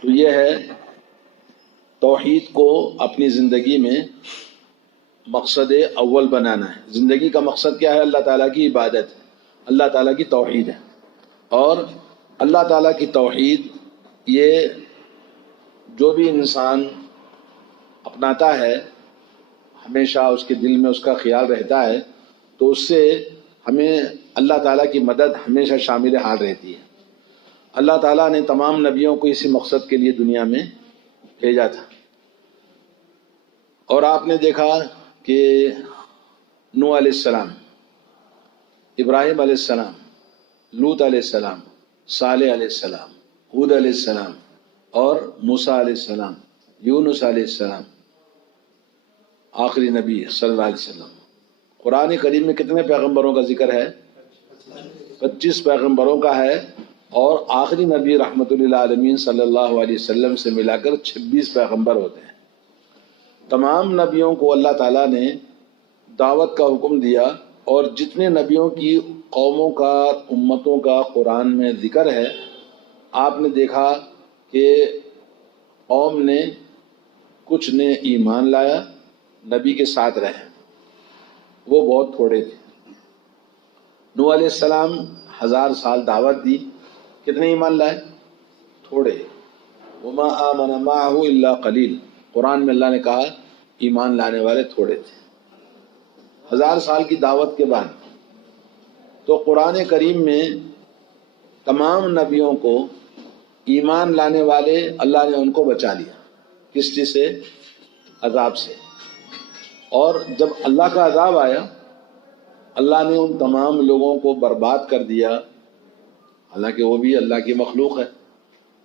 تو یہ ہے توحید کو اپنی زندگی میں مقصد اول بنانا ہے۔ زندگی کا مقصد کیا ہے؟ اللہ تعالیٰ کی عبادت ہے، اللہ تعالیٰ کی توحید ہے۔ اور اللہ تعالیٰ کی توحید یہ جو بھی انسان اپناتا ہے ہمیشہ اس کے دل میں اس کا خیال رہتا ہے، تو اس سے ہمیں اللہ تعالیٰ کی مدد ہمیشہ شامل حال رہتی ہے۔ اللہ تعالیٰ نے تمام نبیوں کو اسی مقصد کے لیے دنیا میں بھیجا تھا۔ اور آپ نے دیکھا کہ نوح علیہ السلام، ابراہیم علیہ السلام، لوط علیہ السلام، صالح علیہ السلام، ہود علیہ السلام اور موسیٰ علیہ السلام، یونس علیہ السلام، آخری نبی صلی اللہ علیہ وسلم۔ قرآن کریم میں کتنے پیغمبروں کا ذکر ہے؟ 25 پیغمبروں کا ہے، اور آخری نبی رحمت للعالمین صلی اللہ علیہ وسلم سے ملا کر 26 پیغمبر ہوتے ہیں۔ تمام نبیوں کو اللہ تعالیٰ نے دعوت کا حکم دیا، اور جتنے نبیوں کی قوموں کا، امتوں کا قرآن میں ذکر ہے، آپ نے دیکھا کہ قوم نے کچھ نے ایمان لایا، نبی کے ساتھ رہے، وہ بہت تھوڑے تھے۔ نوح علیہ السلام 1000 سال دعوت دی، کتنے ایمان لائے؟ تھوڑے۔ وما آمن معه الا قلیل، قرآن میں اللہ نے کہا ایمان لانے والے تھوڑے تھے 1000 سال کی دعوت کے بعد۔ تو قرآن کریم میں تمام نبیوں کو ایمان لانے والے اللہ نے ان کو بچا لیا، کس چیز سے؟ عذاب سے۔ اور جب اللہ کا عذاب آیا، اللہ نے ان تمام لوگوں کو برباد کر دیا، حالانکہ وہ بھی اللہ کی مخلوق ہے،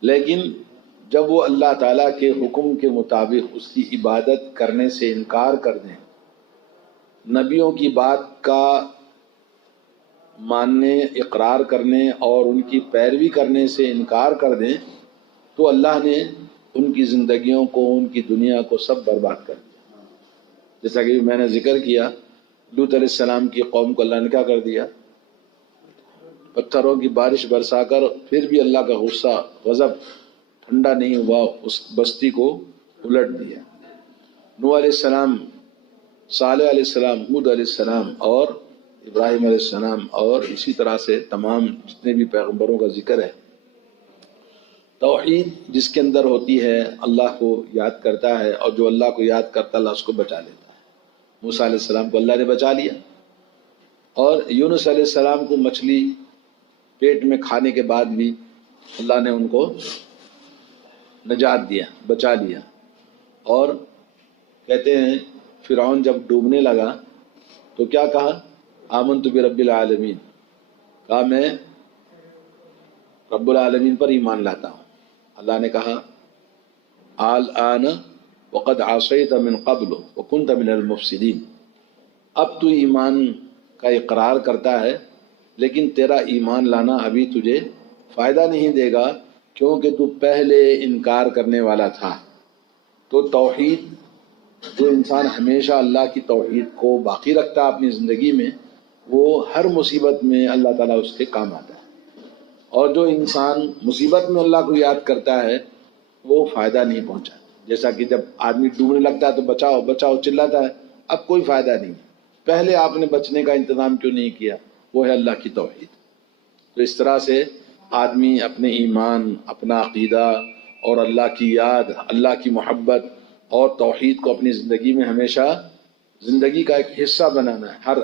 لیکن جب وہ اللہ تعالیٰ کے حکم کے مطابق اس کی عبادت کرنے سے انکار کر دیں، نبیوں کی بات کا ماننے، اقرار کرنے اور ان کی پیروی کرنے سے انکار کر دیں، تو اللہ نے ان کی زندگیوں کو، ان کی دنیا کو سب برباد کر دیا۔ جیسا کہ میں نے ذکر کیا، لوط علیہ السلام کی قوم کو اللہ نے کیا کر دیا؟ پتھروں کی بارش برسا کر، پھر بھی اللہ کا غصہ، غضب ٹھنڈا نہیں ہوا، اس بستی کو الٹ دیا۔ نوح علیہ السلام، صالح علیہ السلام، ہود علیہ السلام اور ابراہیم علیہ السلام، اور اسی طرح سے تمام جتنے بھی پیغمبروں کا ذکر ہے۔ توحید جس کے اندر ہوتی ہے اللہ کو یاد کرتا ہے، اور جو اللہ کو یاد کرتا ہے اللہ اس کو بچا لیتا ہے۔ موسیٰ علیہ السلام کو اللہ نے بچا لیا، اور یونس علیہ السلام کو مچھلی پیٹ میں کھانے کے بعد بھی اللہ نے ان کو نجات دیا، بچا لیا۔ اور کہتے ہیں فرعون جب ڈوبنے لگا تو کیا کہا؟ آمنت برب العالمین، کہا میں رب العالمین پر ایمان لاتا ہوں۔ اللہ نے کہا الآن وقد عصیت من قبل وکنت من المفسدین، اب تو ایمان کا اقرار کرتا ہے، لیکن تیرا ایمان لانا ابھی تجھے فائدہ نہیں دے گا، کیونکہ تو پہلے انکار کرنے والا تھا۔ تو توحید، جو انسان ہمیشہ اللہ کی توحید کو باقی رکھتا ہے اپنی زندگی میں، وہ ہر مصیبت میں اللہ تعالیٰ اس کے کام آتا ہے۔ اور جو انسان مصیبت میں اللہ کو یاد کرتا ہے وہ فائدہ نہیں پہنچا۔ جیسا کہ جب آدمی ڈوبنے لگتا ہے تو بچاؤ بچاؤ چلاتا ہے، اب کوئی فائدہ نہیں، پہلے آپ نے بچنے کا انتظام کیوں نہیں کیا؟ وہ ہے اللہ کی توحید۔ تو اس طرح سے آدمی اپنے ایمان، اپنا عقیدہ اور اللہ کی یاد، اللہ کی محبت اور توحید کو اپنی زندگی میں ہمیشہ زندگی کا ایک حصہ بنانا ہے۔ ہر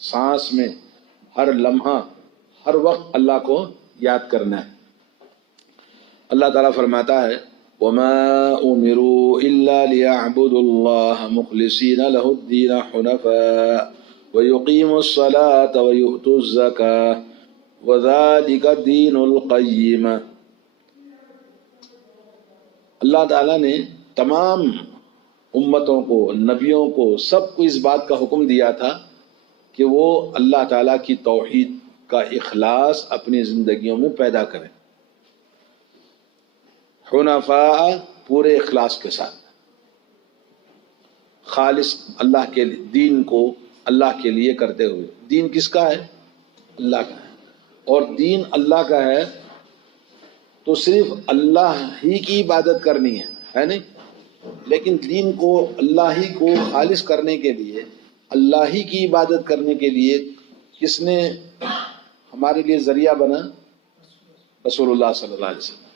سانس میں، ہر لمحہ، ہر وقت اللہ کو یاد کرنا ہے۔ اللہ تعالیٰ فرماتا ہے وَمَا أُمِرُوا إِلَّا لِيَعْبُدُوا اللَّهَ مُخْلِصِينَ لَهُ الدِّينَ حُنَفَاءَ وَيُقِيمُوا الصَّلَاةَ وَيُؤْتُوا الزَّكَاةَ وَذَلِكَ الدِّينُ الْقَيِّمُ۔ اللہ تعالیٰ نے تمام امتوں کو، نبیوں کو، سب کو اس بات کا حکم دیا تھا کہ وہ اللہ تعالیٰ کی توحید کا اخلاص اپنی زندگیوں میں پیدا کریں، حنفاء، پورے اخلاص کے ساتھ، خالص اللہ کے دین کو اللہ کے لیے کرتے ہوئے۔ دین کس کا ہے؟ اللہ کا ہے، اور دین اللہ کا ہے تو صرف اللہ ہی کی عبادت کرنی ہے نہیں، لیکن دین کو اللہ ہی کو خالص کرنے کے لیے، اللہ ہی کی عبادت کرنے کے لیے کس نے ہمارے لیے ذریعہ بنا؟ رسول اللہ صلی اللہ علیہ وسلم۔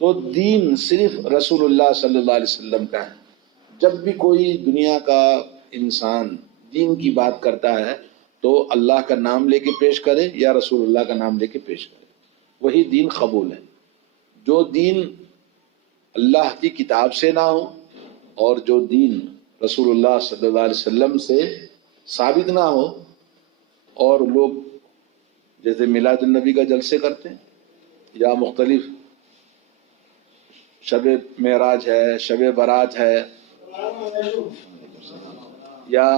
تو دین صرف رسول اللہ صلی اللہ علیہ وسلم کا ہے۔ جب بھی کوئی دنیا کا انسان دین کی بات کرتا ہے تو اللہ کا نام لے کے پیش کرے یا رسول اللہ کا نام لے کے پیش کرے، وہی دین قبول ہے۔ جو دین اللہ کی کتاب سے نہ ہو اور جو دین رسول اللہ صلی اللہ علیہ وسلم سے ثابت نہ ہو، اور لوگ جیسے میلاد النبی کا جلسے کرتے ہیں یا مختلف شب معراج ہے، شب برات ہے، یا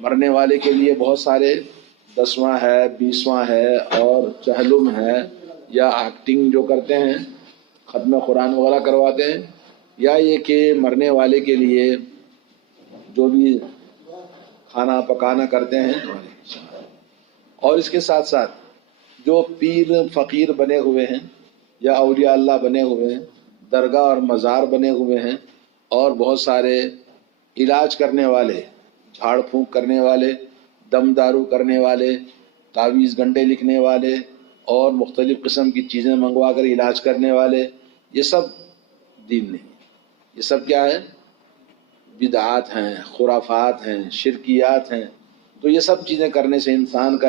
مرنے والے کے لیے بہت سارے 10واں ہے، 20واں ہے اور چہلم ہے، یا ایکٹنگ جو کرتے ہیں، ختم قرآن وغیرہ کرواتے ہیں، یا یہ کہ مرنے والے کے لیے جو بھی کھانا پکانا کرتے ہیں، اور اس کے ساتھ ساتھ جو پیر فقیر بنے ہوئے ہیں یا اولیاء اللہ بنے ہوئے ہیں، درگاہ اور مزار بنے ہوئے ہیں، اور بہت سارے علاج کرنے والے، جھاڑ پھونک کرنے والے، دم دارو کرنے والے، تعویذ گنڈے لکھنے والے اور مختلف قسم کی چیزیں منگوا کر علاج کرنے والے، یہ سب دین نہیں، یہ سب کیا ہے؟ بدعات ہیں، خرافات ہیں، شرکیات ہیں۔ تو یہ سب چیزیں کرنے سے انسان کا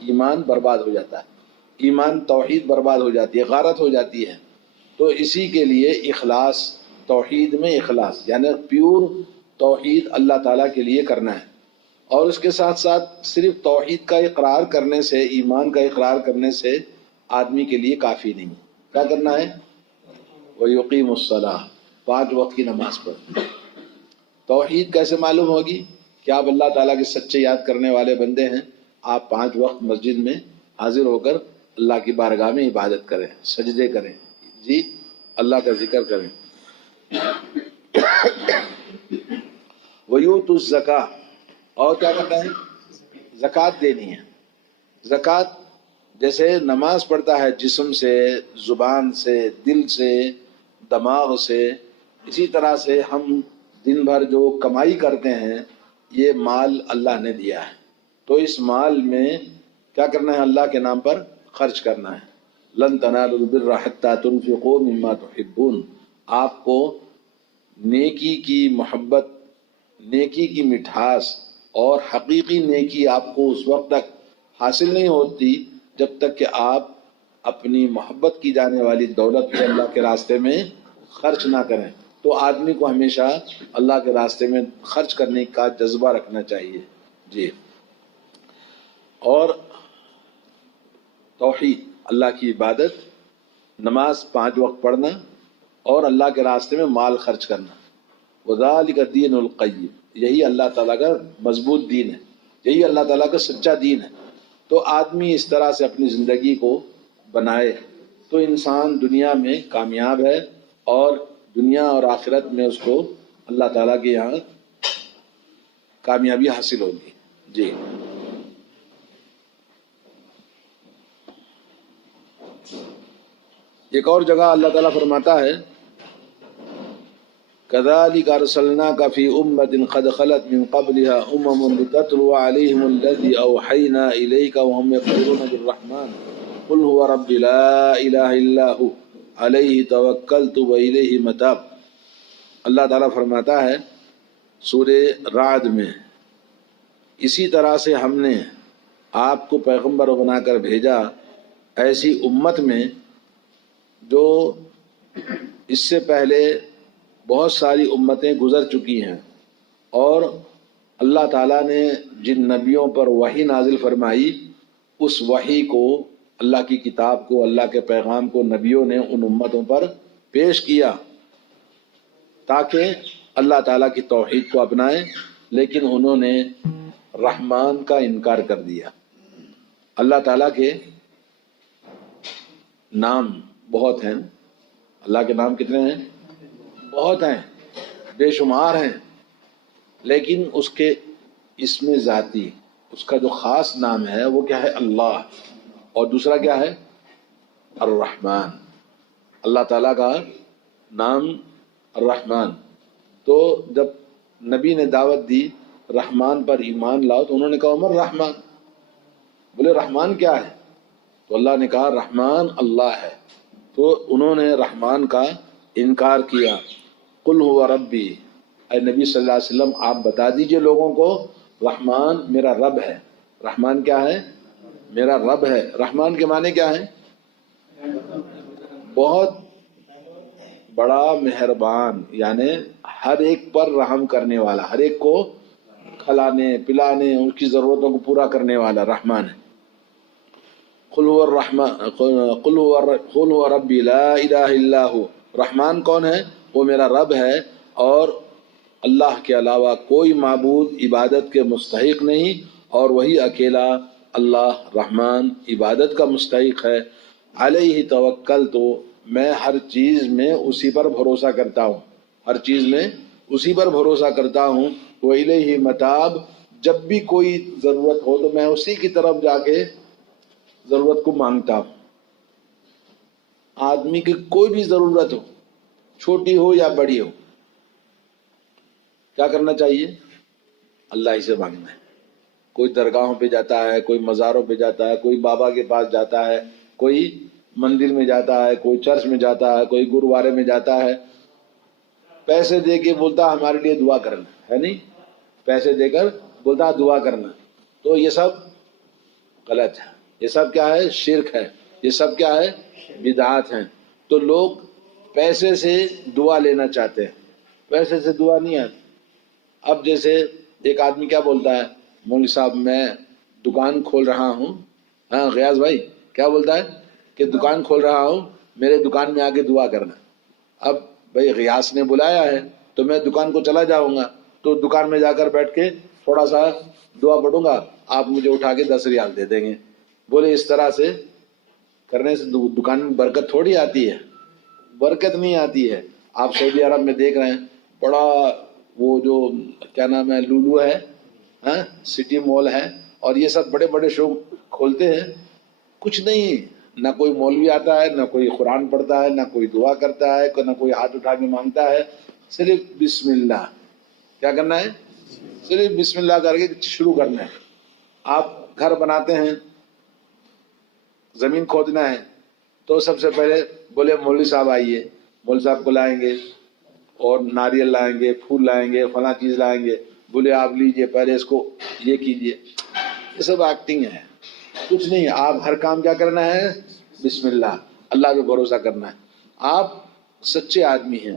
ایمان برباد ہو جاتا ہے، ایمان توحید برباد ہو جاتی ہے، غارت ہو جاتی ہے۔ تو اسی کے لیے اخلاص، توحید میں اخلاص یعنی پیور توحید اللہ تعالیٰ کے لیے کرنا ہے، اور اس کے ساتھ ساتھ صرف توحید کا اقرار کرنے سے، ایمان کا اقرار کرنے سے آدمی کے لیے کافی نہیں۔ کیا کرنا ہے؟ وَيُقِيمُ الصَّلَاةَ، 5 وقت کی نماز پڑھ۔ توحید کیسے معلوم ہوگی کہ آپ اللہ تعالیٰ کے سچے یاد کرنے والے بندے ہیں؟ آپ 5 وقت مسجد میں حاضر ہو کر اللہ کی بارگاہ میں عبادت کریں، سجدے کریں، جی اللہ کا ذکر کریں۔ وَيُؤْتُوا الزَّكَاةَ، اور کیا کرنا ہے؟ زکوٰۃ دینی ہے۔ زکوٰۃ جیسے نماز پڑھتا ہے جسم سے، زبان سے، دل سے، دماغ سے، اسی طرح سے ہم دن بھر جو کمائی کرتے ہیں یہ مال اللہ نے دیا ہے، تو اس مال میں کیا کرنا ہے؟ اللہ کے نام پر خرچ کرنا ہے۔ لن تنالوا البر حتى تنفقوا مما تحبون، آپ کو نیکی کی محبت، نیکی کی مٹھاس اور حقیقی نیکی آپ کو اس وقت تک حاصل نہیں ہوتی جب تک کہ آپ اپنی محبت کی جانے والی دولت کو اللہ کے راستے میں خرچ نہ کریں۔ تو آدمی کو ہمیشہ اللہ کے راستے میں خرچ کرنے کا جذبہ رکھنا چاہیے، جی۔ اور توحید، اللہ کی عبادت، نماز 5 وقت پڑھنا اور اللہ کے راستے میں مال خرچ کرنا، وذالک الدین القیم، یہی اللہ تعالیٰ کا مضبوط دین ہے، یہی اللہ تعالیٰ کا سچا دین ہے۔ تو آدمی اس طرح سے اپنی زندگی کو بنائے تو انسان دنیا میں کامیاب ہے، اور دنیا اور آخرت میں اس کو اللہ تعالیٰ کے یہاں کامیابی حاصل ہوگی، جی۔ ایک اور جگہ اللہ تعالیٰ فرماتا ہے كَذَلِكَ أَرْسَلْنَاكَ فِي أُمَّةٍ قَدْ خَلَتْ مِن قَبْلِهَا أُمَمٌ لِتَتْلُوَ عَلَيْهِمُ الَّذِي أَوْحَيْنَا إِلَيْكَ وَهُمْ يَكْفُرُونَ بِالرَّحْمَنِ قُلْ هُوَ رَبِّي لَا إِلَهَ إِلَّا هُوَ عَلَيْهِ تَوَكَّلْتُ وَإِلَيْهِ مَتَابِ۔ اللہ تعالیٰ فرماتا ہے سورہ رعد میں، اسی طرح سے ہم نے آپ کو پیغمبر بنا کر بھیجا ایسی امت میں جو اس سے پہلے بہت ساری امتیں گزر چکی ہیں، اور اللہ تعالیٰ نے جن نبیوں پر وحی نازل فرمائی اس وحی کو، اللہ کی کتاب کو، اللہ کے پیغام کو نبیوں نے ان امتوں پر پیش کیا تاکہ اللہ تعالیٰ کی توحید کو اپنائیں، لیکن انہوں نے رحمان کا انکار کر دیا۔ اللہ تعالیٰ کے نام بہت ہیں، اللہ کے نام کتنے ہیں؟ بہت ہیں، بے شمار ہیں، لیکن اس کے اسم ذاتی، اس کا جو خاص نام ہے وہ کیا ہے؟ اللہ، اور دوسرا کیا ہے؟ الرحمن۔ اللہ تعالیٰ کا نام الرحمن. تو جب نبی نے دعوت دی رحمان پر ایمان لاؤ تو انہوں نے کہا عمر رحمان. بولے رحمان کیا ہے؟ تو اللہ نے کہا رحمان اللہ ہے. تو انہوں نے رحمان کا انکار کیا. قل هو ربی، اے نبی صلی اللہ علیہ وسلم آپ بتا دیجئے لوگوں کو رحمان میرا رب ہے. رحمان کیا ہے؟ میرا رب ہے. رحمان کے معنی کیا ہے؟ بہت بڑا مہربان، یعنی ہر ایک پر رحم کرنے والا، ہر ایک کو کھلانے پلانے ان کی ضرورتوں کو پورا کرنے والا رحمان ہے. قل هو الرحمن قل هو ربی لا الہ الا ہو. رحمان کون ہے؟ وہ میرا رب ہے اور اللہ کے علاوہ کوئی معبود عبادت کے مستحق نہیں، اور وہی اکیلا اللہ رحمان عبادت کا مستحق ہے. علیہ توکل، تو میں ہر چیز میں اسی پر بھروسہ کرتا ہوں، ہر چیز میں اسی پر بھروسہ کرتا ہوں. وإلیہ متاب، جب بھی کوئی ضرورت ہو تو میں اسی کی طرف جا کے ضرورت کو مانگتا ہوں. آدمی کی کوئی بھی ضرورت ہو، چھوٹی ہو یا بڑی ہو، کیا کرنا چاہیے؟ اللہ ہی سے مانگنا ہے. کوئی درگاہوں پہ جاتا ہے، کوئی مزاروں پہ جاتا ہے، کوئی بابا کے پاس جاتا ہے، کوئی مندر میں جاتا ہے، کوئی چرچ میں جاتا ہے، کوئی گرودوارے میں جاتا ہے، پیسے دے کے بولتا ہمارے لیے دعا کرنا ہے. نہیں، پیسے دے کر بولتا دعا کرنا. تو یہ سب غلط ہے. یہ سب کیا ہے؟ شرک ہے. یہ سب کیا ہے؟ بدعات ہیں. تو لوگ پیسے سے دعا لینا چاہتے ہیں، پیسے سے دعا نہیں آتی. اب جیسے ایک آدمی کیا بولتا ہے، مولوی صاحب میں دکان کھول رہا ہوں. ہاں غیاث بھائی کیا بولتا ہے کہ دکان کھول رہا ہوں، میرے دکان میں آ کے دعا کرنا. اب بھائی غیاث نے بلایا ہے تو میں دکان کو چلا جاؤں گا، تو دکان میں جا کر بیٹھ کے تھوڑا سا دعا پڑھوں گا، آپ مجھے اٹھا کے 10 ریال دے دیں گے. بولے اس طرح سے کرنے سے دکان میں برکت تھوڑی آتی ہے، برکت نہیں آتی ہے. آپ سعودی عرب میں دیکھ رہے ہیں بڑا وہ جو کیا نام ہے لولو ہے، ہاں سٹی مال ہے، اور یہ سب بڑے بڑے شو کھولتے ہیں. کچھ نہیں، نہ کوئی مولوی آتا ہے، نہ کوئی قرآن پڑھتا ہے، نہ کوئی دعا کرتا ہے، نہ کوئی ہاتھ اٹھا کے مانگتا ہے. صرف بسم اللہ کیا کرنا ہے؟ صرف بسم اللہ کر کے شروع کرنا ہے. آپ گھر بناتے ہیں، زمین کھودنا ہے، تو سب سے پہلے بولے مولوی صاحب آئیے، مولوی صاحب کو لائیں گے اور ناریل لائیں گے، پھول لائیں گے، فلاں چیز لائیں گے. بولے آپ لیجئے پہلے اس کو یہ کیجئے. یہ سب ایکٹنگ ہے، کچھ نہیں. آپ ہر کام کیا کرنا ہے؟ بسم اللہ، اللہ پہ بھروسہ کرنا ہے. آپ سچے آدمی ہیں،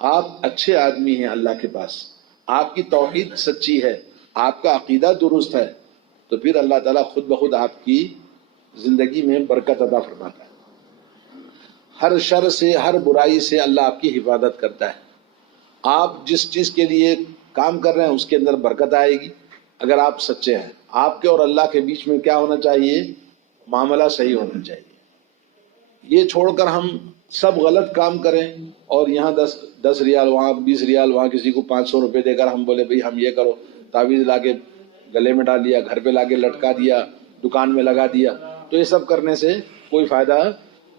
آپ اچھے آدمی ہیں اللہ کے پاس، آپ کی توحید سچی ہے، آپ کا عقیدہ درست ہے، تو پھر اللہ تعالیٰ خود بخود آپ کی زندگی میں برکت عطا فرماتا ہے. ہر شر سے، ہر برائی سے اللہ آپ کی حفاظت کرتا ہے. آپ جس چیز کے لیے کام کر رہے ہیں اس کے اندر برکت آئے گی اگر آپ سچے ہیں. آپ کے اور اللہ کے بیچ میں کیا ہونا چاہیے؟ معاملہ صحیح ہونا چاہیے. یہ چھوڑ کر ہم سب غلط کام کریں اور یہاں 10 ریال، وہاں 20 ریال، وہاں کسی کو 500 روپے دے کر ہم بولے بھئی ہم یہ کرو، تعویذ لا کے گلے میں ڈال دیا، گھر پہ لا کے لٹکا دیا، دکان میں لگا دیا، تو یہ سب کرنے سے کوئی فائدہ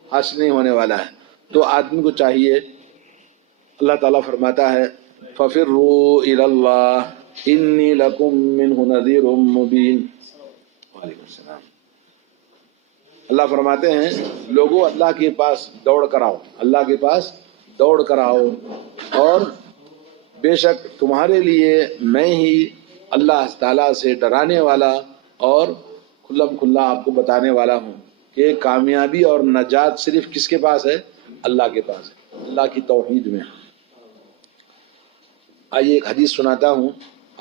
حاصل نہیں ہونے والا ہے. تو آدمی کو چاہیے، اللہ تعالیٰ فرماتا ہے فَفِرُّوا إِلَى اللَّهِ إِنِّي لَكُم مِّنْهُ نَذِيرٌ مُّبِينٌ. وعلیکم السلام. اللہ فرماتے ہیں لوگوں اللہ کے پاس دوڑ کر آؤ، اللہ کے پاس دوڑ کر آؤ، اور بے شک تمہارے لیے میں ہی اللہ تعالیٰ سے ڈرانے والا اور کھلم کھلا آپ کو بتانے والا ہوں کہ کامیابی اور نجات صرف کس کے پاس ہے؟ اللہ کے پاس ہے، اللہ کی توحید میں. آئیے ایک حدیث سناتا ہوں،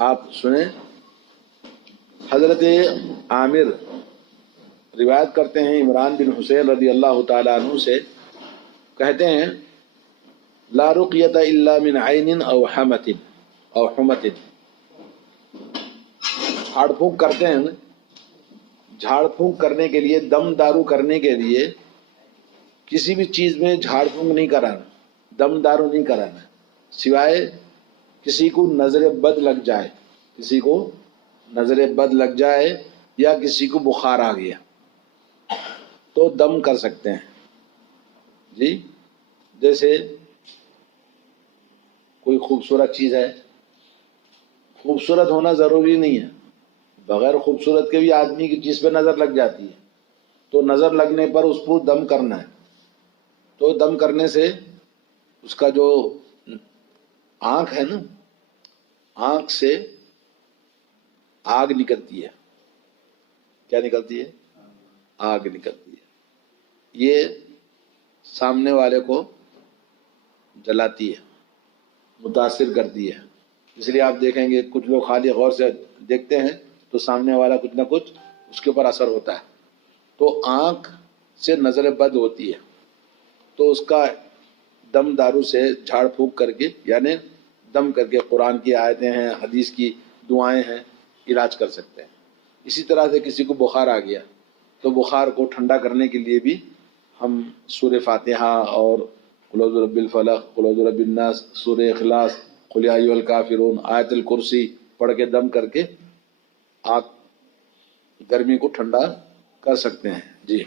آپ سنیں. حضرت عامر روایت کرتے ہیں عمران بن حسین رضی اللہ تعالیٰ عنہ سے، کہتے ہیں لا رقیۃ الا من عین او حمۃ او حمۃ. جھاڑ پھونک کرتے ہیں، جھاڑ پھونک کرنے کے لیے، دم دارو کرنے کے لیے کسی بھی چیز میں جھاڑ پھونک نہیں کرانا، دم دارو نہیں کرانا، سوائے کسی کو نظر بد لگ جائے، کسی کو نظر بد لگ جائے یا کسی کو بخار آ گیا تو دم کر سکتے ہیں. جی جیسے کوئی خوبصورت چیز ہے، خوبصورت ہونا ضروری نہیں ہے، بغیر خوبصورت کے بھی آدمی کی چیز پہ نظر لگ جاتی ہے، تو نظر لگنے پر اس کو دم کرنا ہے، تو دم کرنے سے اس کا جو آنکھ ہے نا، آنکھ سے آگ نکلتی ہے. کیا نکلتی ہے؟ آگ نکلتی ہے. یہ سامنے والے کو جلاتی ہے، متاثر کرتی ہے. اس لیے آپ دیکھیں گے کچھ لوگ خالی غور سے دیکھتے ہیں تو سامنے والا کچھ نہ کچھ اس کے اوپر اثر ہوتا ہے. تو آنکھ سے نظر بد ہوتی ہے، تو اس کا دم دارو سے جھاڑ پھونک کر کے، یعنی دم کر کے، قرآن کی آیتیں ہیں، حدیث کی دعائیں ہیں، علاج کر سکتے ہیں. اسی طرح سے کسی کو بخار آ گیا تو بخار کو ٹھنڈا کرنے کے لیے بھی ہم سورہ فاتحہ اور قل اعوذ برب الفلق، قل اعوذ برب الناس، سورہ اخلاص، قل یا ایھا الکافرون، آیت الکرسی پڑھ کے دم کر کے آگ گرمی کو ٹھنڈا کر سکتے ہیں. جی.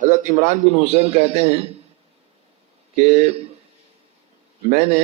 حضرت عمران بن حسین کہتے ہیں کہ میں نے